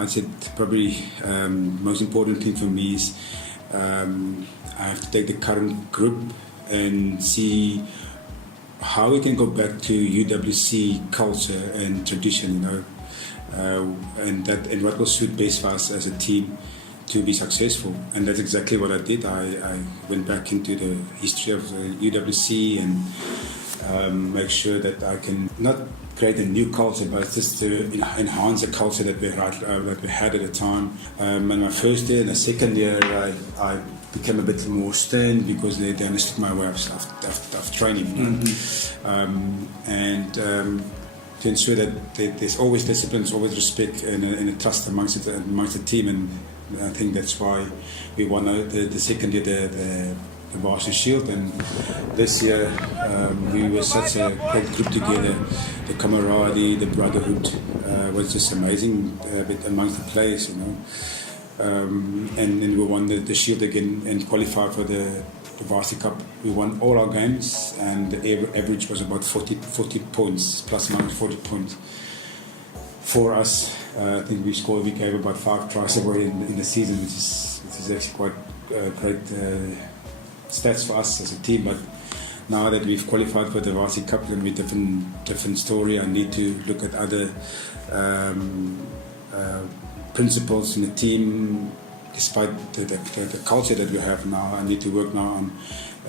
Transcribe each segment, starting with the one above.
I said probably most important thing for me is I have to take the current group and see how we can go back to UWC culture and tradition, and what will suit best for us as a team to be successful. And that's exactly what I did. I went back into the history of the UWC and make sure that I can not create a new culture, but just to enhance the culture that we had at the time. In my first year and the second year, I became a bit more stern because they understood my way of training. To ensure that there's always discipline, there's always respect and a trust amongst the team. And I think that's why we won the second year the Varsity Shield, and this year we were such a great group together. The camaraderie, the brotherhood was just amazing amongst the players, and we won the Shield again and qualified for the Varsity Cup. We won all our games, and the average was about 40 points, plus or minus 40 points. For us, I think we gave about 5 tries away in the season, which is actually quite great stats for us as a team. But now that we've qualified for the Varsity Cup, it's going to be a different story. I need to look at other principles in the team. Despite the culture that we have now, I need to work now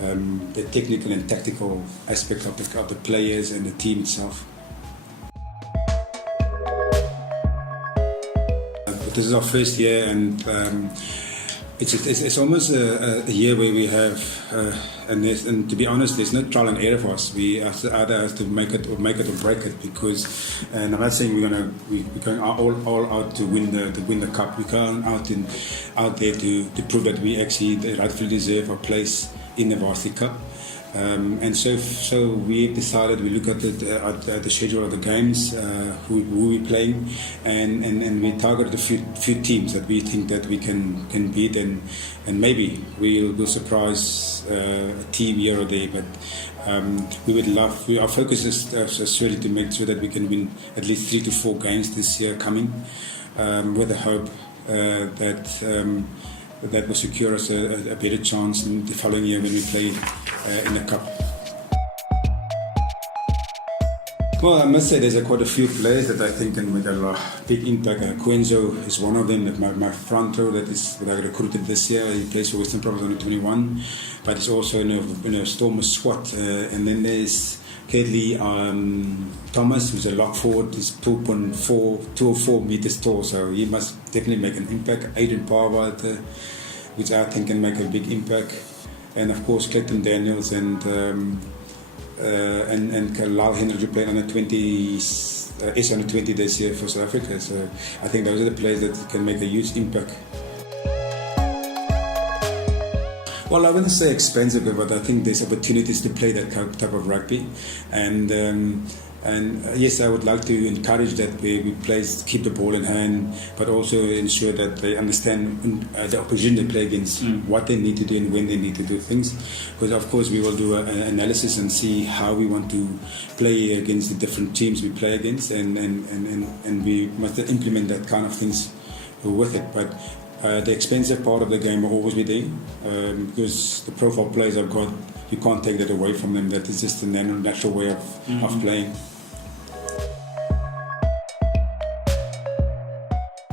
on the technical and tactical aspect of the players and the team itself. This is our first year, and it's almost a year where we have, and to be honest, there's no trial and error for us. We either have to make it or break it, because, and I'm not saying we're going all out to win the cup. We're going out there to prove that we actually rightfully deserve our place in the Varsity Cup. And so we decided, we look at the schedule of the games, who we're playing, and we targeted a few teams that we think that we can beat, and maybe we'll surprise a team here or there. But we would love. Our focus is really to make sure that we can win at least 3 to 4 games this year coming, with the hope that will secure us a better chance in the following year when we play in the Cup. Well, I must say there's quite a few players that I think can make a big impact. Quenzo is one of them, my front row that I recruited this year. He plays for Western Province under 21, but he's also in a Stormers squad. And then there's Kedley Thomas, who's a lock forward. He's 204 meters tall, so he must definitely make an impact. Aiden Parva, which I think can make a big impact. And of course, Clayton Daniels and Lyle Henry playing under 20, under 20 this year for South Africa. So I think those are the players that can make a huge impact. Well, I wouldn't say expensive, but I think there's opportunities to play that type of rugby, and yes, I would like to encourage that we players keep the ball in hand, but also ensure that they understand the opposition they play against, what they need to do and when they need to do things. Because of course we will do an analysis and see how we want to play against the different teams we play against, and we must implement that kind of things with it. But the expensive part of the game will always be there, because the profile players I've got, you can't take that away from them. That is just a natural way of playing.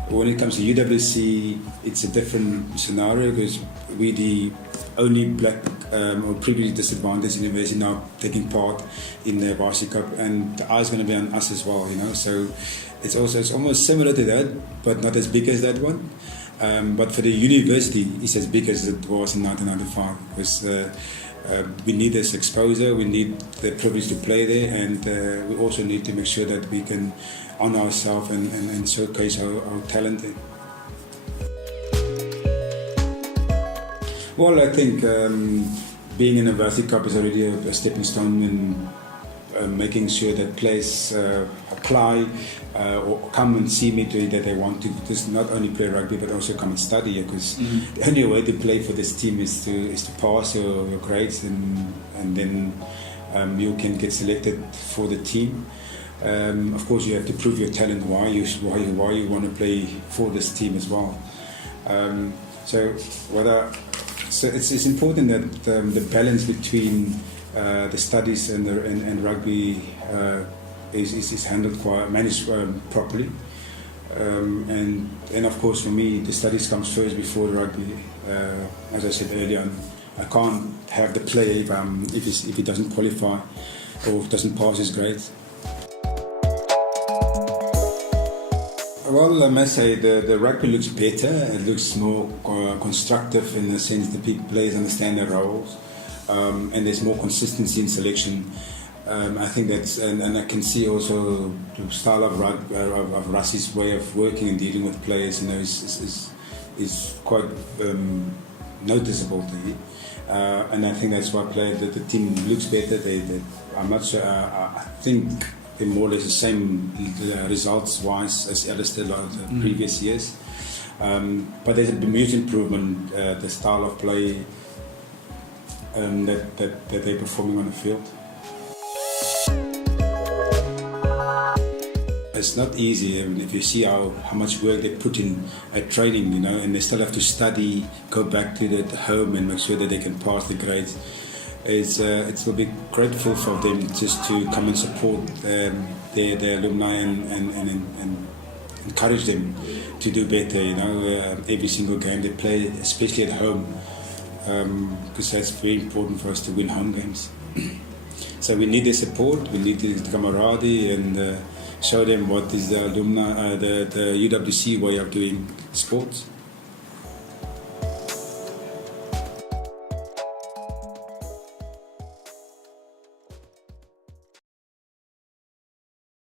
When it comes to UWC, it's a different scenario, because we're the only black or previously disadvantaged university now taking part in the Varsity Cup, and the eye's going to be on us as well, So it's almost similar to that, but not as big as that one. But for the university, it's as big as it was in 1995, because we need this exposure, we need the privilege to play there, and we also need to make sure that we can honour ourselves and showcase our talent. Well, I think being in a Varsity Cup is already a stepping stone in making sure that players apply or come and see me that they want to just not only play rugby but also come and study here, because the only way to play for this team is to pass your grades, and then you can get selected for the team. Of course, you have to prove your talent, why you want to play for this team as well. So it's important that the balance between the studies and rugby is handled managed properly. And of course, for me, the studies comes first before the rugby. As I said earlier on, I can't have the player if he doesn't qualify or doesn't pass his grades. Well, I must say the rugby looks better. It looks more constructive in the sense that people players understand their roles, and there's more consistency in selection. I think that's, and I can see also the style of Rassi's way of working and dealing with players, is quite noticeable to me. And I think that's why the team looks better. I'm not sure. I think they're more or less the same results-wise as Alistair the previous years. But there's a huge improvement, the style of play that they're performing on the field. It's not easy. If you see how much work they put in at training, and they still have to study, go back to the home and make sure that they can pass the grades. It will be grateful for them just to come and support their alumni and encourage them to do better. Every single game they play, especially at home, because that's very important for us to win home games. So we need their support, we need the camaraderie, and show them what is the UWC way of doing sports.